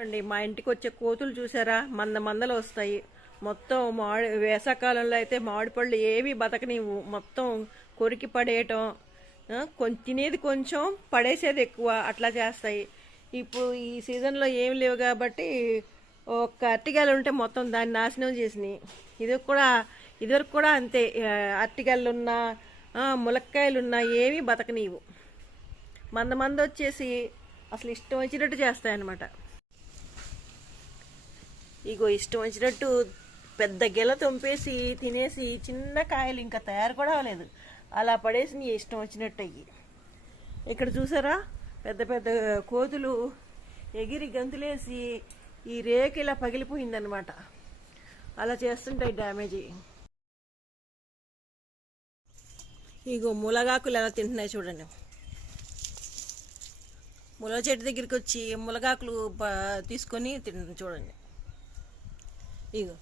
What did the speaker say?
అండి మా ఇంటికి వచ్చే కోతులు చూసారా, మందలు వస్తాయి. మొత్తం వేసవకాలంలో అయితే మామిడి పళ్ళు ఏవి బతకనివ్వు, మొత్తం కొరికి పడేయటం, తినేది కొంచెం పడేసేది ఎక్కువ, అట్లా చేస్తాయి. ఇప్పుడు ఈ సీజన్లో ఏం లేవు కాబట్టి ఒక అరటికాయలు ఉంటే మొత్తం దాన్ని నాశనం చేసినాయి. ఇదివరకు కూడా అంతే. అరటికాయలున్నా ములక్కాయలున్నా ఏమీ బతకనివ్వు. మంద వచ్చేసి అసలు ఇష్టం వచ్చినట్టు చేస్తాయన్నమాట. ఇగో ఇష్టం వచ్చినట్టు పెద్ద గెల తొంపేసి తినేసి చిన్న కాయలు ఇంకా తయారు కూడా అవ్వలేదు, అలా పడేసి నీ ఇష్టం వచ్చినట్టు అయ్యి. ఇక్కడ చూసారా, పెద్ద పెద్ద కోతులు ఎగిరి గంతులేసి ఈ రేకు ఇలా పగిలిపోయిందనమాట. అలా చేస్తుంటాయి డ్యామేజీ. ఇగో ములగాకులు ఎలా తింటున్నాయి చూడండి. ములగ చెట్టు దగ్గరికి వచ్చి ములగాకులు తీసుకొని తింటున్నాయి చూడండి. ఇగో